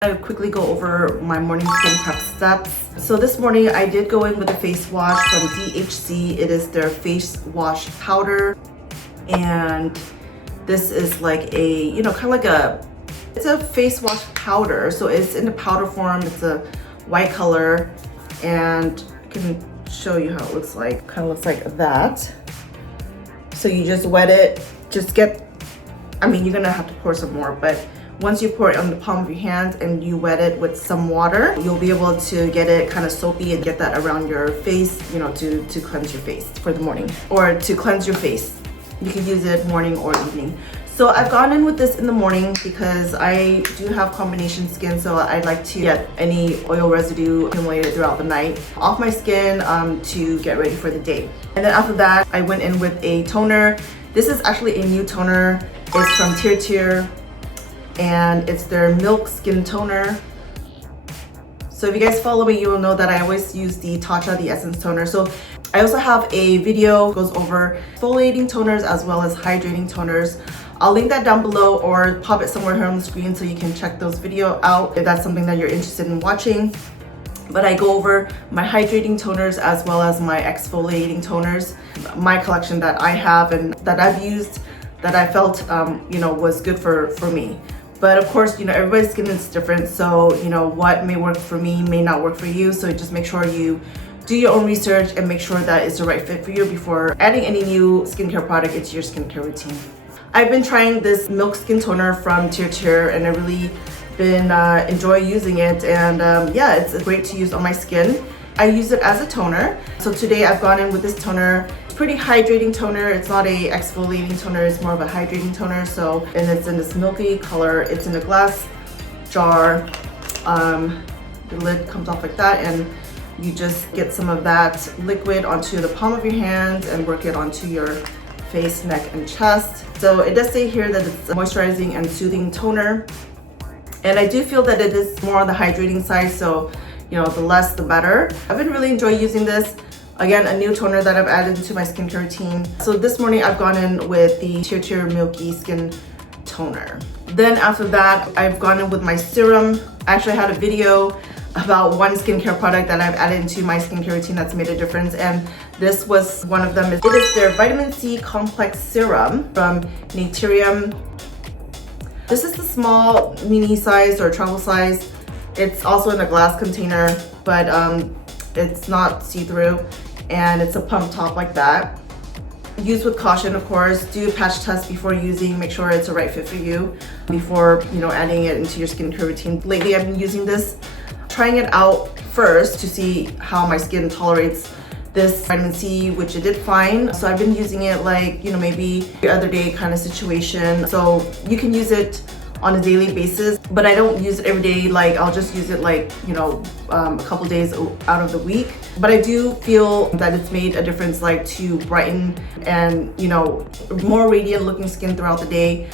I quickly go over my morning skin prep steps. So this morning I did go in with a face wash from DHC. It is their face wash powder, and this is like a, you know, kind of like it's a face wash powder. So it's in the powder form. It's a white color, and I can show you how it looks like. Kind of looks like that. So you just wet it. I mean, you're gonna have to pour some more, but once you pour it on the palm of your hand and you wet it with some water, you'll be able to get it kind of soapy and get that around your face, you know, to cleanse your face for the morning, or to cleanse your face. You can use it morning or evening. So I've gone in with this in the morning because I do have combination skin, so I'd like to get any oil residue accumulated throughout the night off my skin to get ready for the day. And then after that, I went in with a toner. This is actually a new toner. It's from TIR TIR, and it's their milk skin toner. So if you guys follow me, you will know that I always use the Tatcha, the essence toner. So I also have a video that goes over exfoliating toners as well as hydrating toners. I'll link that down below or pop it somewhere here on the screen so you can check those videos out if that's something that you're interested in watching. But I go over my hydrating toners as well as my exfoliating toners, my collection that I have and that I've used, that I felt you know, was good for me. But of course, you know, everybody's skin is different, so you know, what may work for me may not work for you. So just make sure you do your own research and make sure that it's the right fit for you before adding any new skincare product into your skincare routine. I've been trying this milk skin toner from TIR TIR, and I really been enjoy using it, and yeah, it's great to use on my skin. I use it as a toner. So today I've gone in with this toner. Pretty hydrating toner. It's not a exfoliating toner, it's more of a hydrating toner. So, and it's in this milky color. It's in a glass jar. The lid comes off like that, and you just get some of that liquid onto the palm of your hand and work it onto your face, neck, and chest. So it does say here that it's a moisturizing and soothing toner, and I do feel that it is more on the hydrating side, so you know, the less the better. I've been really enjoying using this. Again, a new toner that I've added into my skincare routine. So this morning I've gone in with the TIR TIR Milky Skin Toner. Then after that, I've gone in with my serum. I actually had a video about one skincare product that I've added into my skincare routine that's made a difference, and this was one of them. It is their Vitamin C Complex Serum from NATURIUM. This is the small mini size or travel size. It's also in a glass container, but it's not see-through, and it's a pump top like that. Use with caution, of course. Do a patch test before using. Make sure it's a right fit for you before, you know, adding it into your skincare routine. Lately, I've been using this, trying it out first to see how my skin tolerates this vitamin C, which it did fine. So I've been using it like, you know, maybe the other day kind of situation. So you can use it on a daily basis, but I don't use it every day. Like, I'll just use it like, you know, a couple days out of the week. But I do feel that it's made a difference, like to brighten and, you know, more radiant looking skin throughout the day,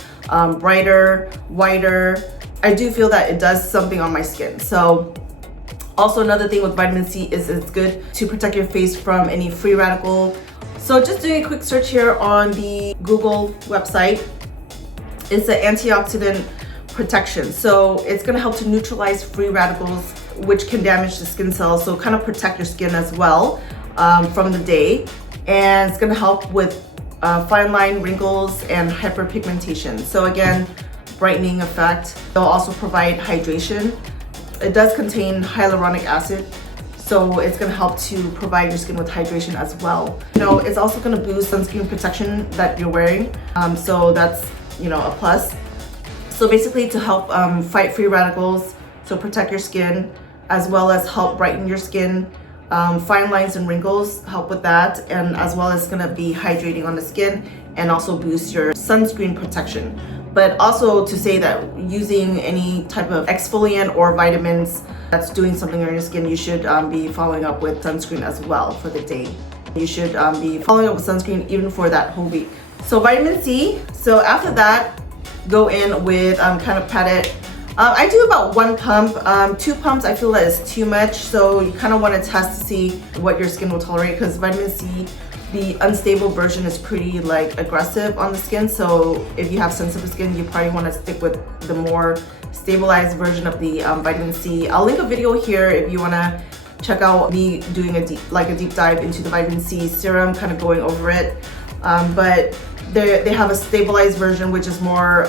brighter, whiter. I do feel that it does something on my skin. So also another thing with vitamin C is it's good to protect your face from any free radical. So just doing a quick search here on the Google website. It's an antioxidant protection. So it's gonna help to neutralize free radicals, which can damage the skin cells. So kind of protect your skin as well from the day. And it's gonna help with fine line, wrinkles, and hyperpigmentation. So again, brightening effect. They'll also provide hydration. It does contain hyaluronic acid, so it's gonna help to provide your skin with hydration as well. You know, it's also gonna boost sunscreen protection that you're wearing. So that's, you know, a plus. So basically to help fight free radicals, so protect your skin, as well as help brighten your skin, fine lines and wrinkles, help with that, and as well as gonna be hydrating on the skin and also boost your sunscreen protection. But also to say that using any type of exfoliant or vitamins that's doing something on your skin, you should be following up with sunscreen as well for the day. You should be following up with sunscreen even for that whole week. So vitamin C. So after that, go in with kind of pat it. I do about 1 pump. 2 pumps I feel that is too much, so you kind of want to test to see what your skin will tolerate, because vitamin C, the unstable version, is pretty like aggressive on the skin. So if you have sensitive skin, you probably want to stick with the more stabilized version of the vitamin C. I'll link a video here if you wanna check out me doing a deep dive into the vitamin C serum, kind of going over it. But they have a stabilized version which is more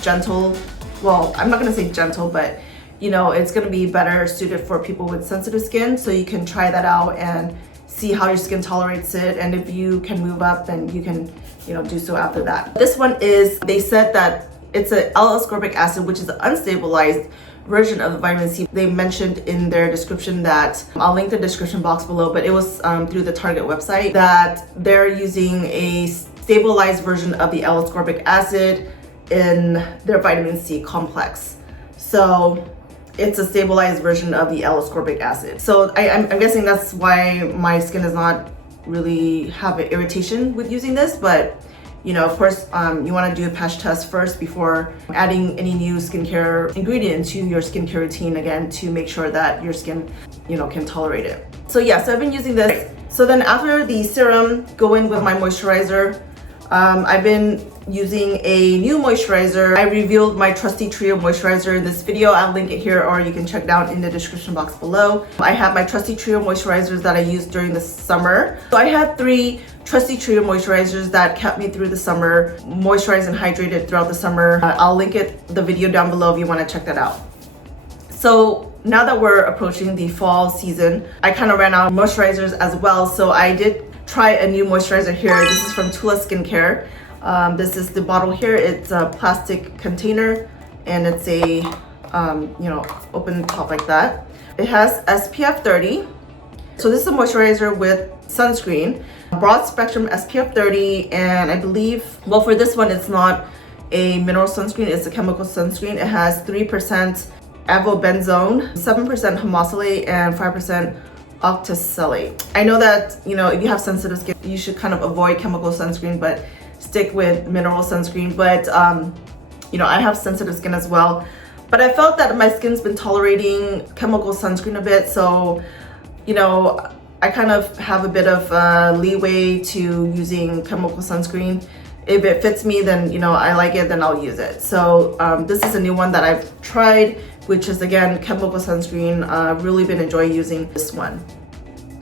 gentle. Well, I'm not gonna say gentle, but you know, it's gonna be better suited for people with sensitive skin. So you can try that out and see how your skin tolerates it. And if you can move up, then you can, you know, do so after that. This one is, they said that it's an L-ascorbic acid, which is an unstabilized version of the vitamin C. They mentioned in their description that, I'll link the description box below, but it was through the Target website, that they're using a stabilized version of the L-ascorbic acid in their vitamin C complex. So it's a stabilized version of the L-ascorbic acid. So I'm guessing that's why my skin does not really have an irritation with using this, but you know, of course, you want to do a patch test first before adding any new skincare ingredient to your skincare routine, again, to make sure that your skin, you know, can tolerate it. So yeah, so I've been using this. So then after the serum, go in with my moisturizer. I've been using a new moisturizer. I revealed my trusty trio moisturizer in this video. I'll link it here, or you can check down in the description box below. I have my trusty trio moisturizers that I used during the summer. So I had 3 trusty trio moisturizers that kept me through the summer, moisturized and hydrated throughout the summer. I'll link the video down below if you want to check that out. So now that we're approaching the fall season, I kind of ran out of moisturizers as well. So I did try a new moisturizer here. This is from TULA Skincare. This is the bottle here. It's a plastic container and it's a you know, open top like that. It has SPF 30. So this is a moisturizer with sunscreen, broad spectrum SPF 30, and I believe, well, for this one it's not a mineral sunscreen, it's a chemical sunscreen. It has 3% avobenzone, 7% homosalate, and 5% octocellate. I know that, you know, if you have sensitive skin, you should kind of avoid chemical sunscreen, but stick with mineral sunscreen. But you know, I have sensitive skin as well, but I felt that my skin's been tolerating chemical sunscreen a bit, so you know, I kind of have a bit of leeway to using chemical sunscreen. If it fits me, then you know, I like it, then I'll use it. So this is a new one that I've tried, which is again chemical sunscreen. I've really been enjoying using this one.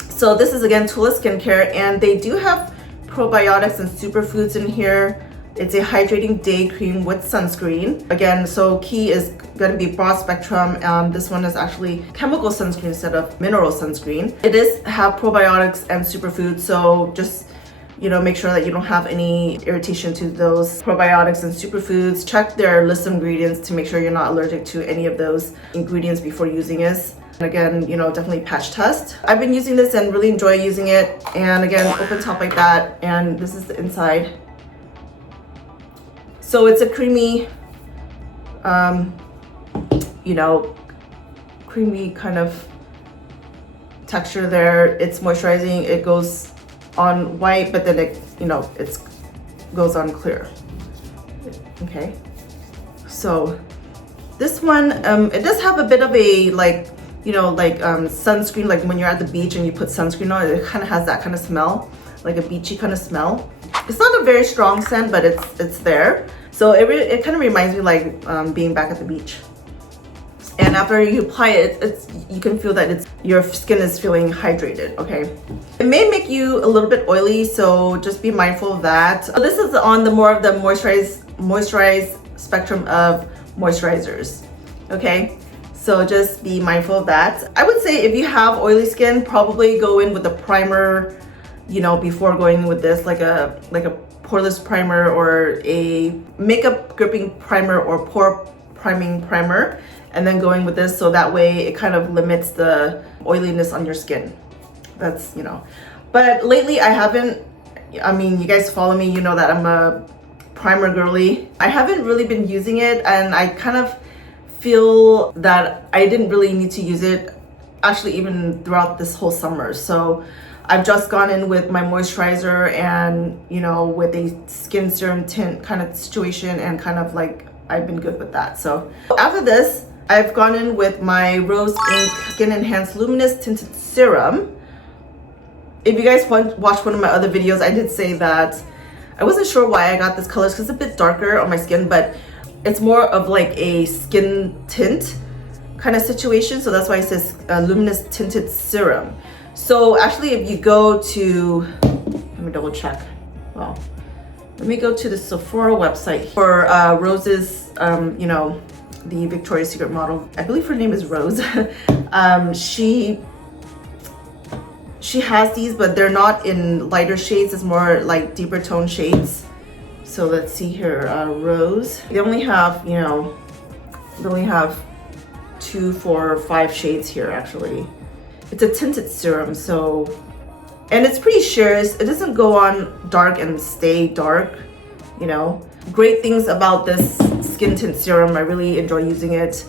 So this is again TULA Skincare, and they do have probiotics and superfoods in here. It's a hydrating day cream with sunscreen. Again, so key is going to be broad spectrum. This one is actually chemical sunscreen instead of mineral sunscreen. It is have probiotics and superfoods, so just, you know, make sure that you don't have any irritation to those probiotics and superfoods. Check their list of ingredients to make sure you're not allergic to any of those ingredients before using this. And again, you know, definitely patch test. I've been using this and really enjoy using it. And again, open top like that, and this is the inside. So it's a creamy, you know, creamy kind of texture there. It's moisturizing. It goes on white, but then it, you know, it goes on clear. Okay. So this one, it does have a bit of a, like, you know, like sunscreen, like when you're at the beach and you put sunscreen on, it kind of has that kind of smell, like a beachy kind of smell. It's not a very strong scent, but it's there. So it kind of reminds me like being back at the beach. And after you apply it, you can feel that your skin is feeling hydrated, okay? It may make you a little bit oily, so just be mindful of that. So this is on the more of the moisturize spectrum of moisturizers, okay? So just be mindful of that. I would say if you have oily skin, probably go in with a primer, you know, before going with this, like a poreless primer or a makeup gripping primer or pore priming primer, and then going with this, so that way it kind of limits the oiliness on your skin. That's, you know, but lately I haven't, I mean, you guys follow me, you know that I'm a primer girly. I haven't really been using it, and I kind of feel that I didn't really need to use it actually even throughout this whole summer. So I've just gone in with my moisturizer and, you know, with a skin serum tint kind of situation, and kind of like I've been good with that. So after this, I've gone in with my Rose Ink Skin Enhanced Luminous Tinted Serum. If you guys watched one of my other videos, I did say that I wasn't sure why I got this color, because it's a bit darker on my skin, but it's more of like a skin tint kind of situation. So that's why it says luminous tinted serum. So actually, if you go to, let me double check. Well, let me go to the Sephora website for Rose's, you know, the Victoria's Secret model. I believe her name is Rose. She has these, but they're not in lighter shades. It's more like deeper tone shades. So let's see here, Rose. They only have, you know, they only have 2, 4, 5 shades here actually. It's a tinted serum, so, and it's pretty sheerest. It doesn't go on dark and stay dark, you know. Great things about this skin tint serum. I really enjoy using it.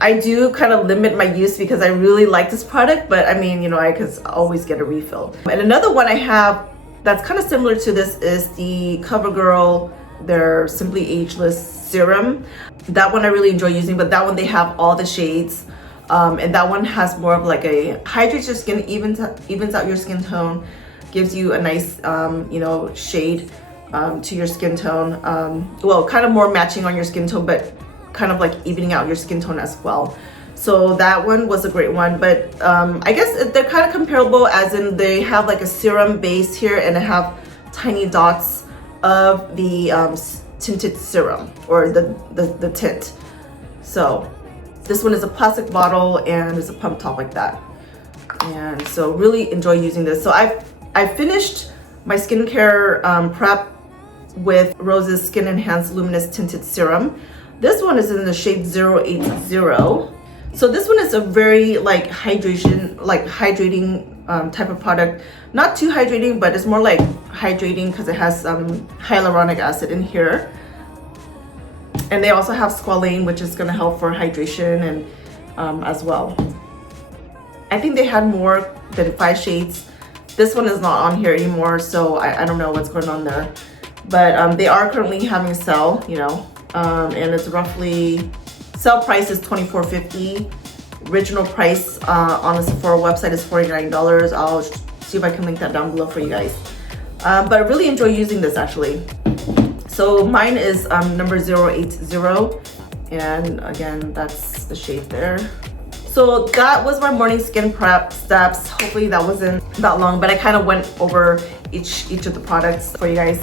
I do kind of limit my use because I really like this product, but I mean, you know, I could always get a refill. And another one I have that's kind of similar to this is the CoverGirl, their Simply Ageless serum. That one I really enjoy using, but that one they have all the shades. And that one has more of like a hydrates your skin, evens out your skin tone, gives you a nice, you know, shade to your skin tone. Well, kind of more matching on your skin tone, but kind of like evening out your skin tone as well. So that one was a great one, but I guess they're kind of comparable as in they have like a serum base here and they have tiny dots of the tinted serum or the tint. So this one is a plastic bottle and it's a pump top like that. And so really enjoy using this. So I finished my skincare prep with Rose's Skin Enhanced Luminous Tinted Serum. This one is in the shade 080. So this one is a very like hydrating type of product. Not too hydrating, but it's more like hydrating because it has hyaluronic acid in here. And they also have squalane, which is going to help for hydration and as well. I think they had more than 5 shades. This one is not on here anymore, so I don't know what's going on there. But they are currently having a sale, you know, and it's roughly, sale price is $24.50. Original price on the Sephora website is $49. I'll see if I can link that down below for you guys. But I really enjoy using this actually. So mine is number 080, and again, that's the shade there. So that was my morning skin prep steps. Hopefully that wasn't that long, but I kind of went over each of the products for you guys.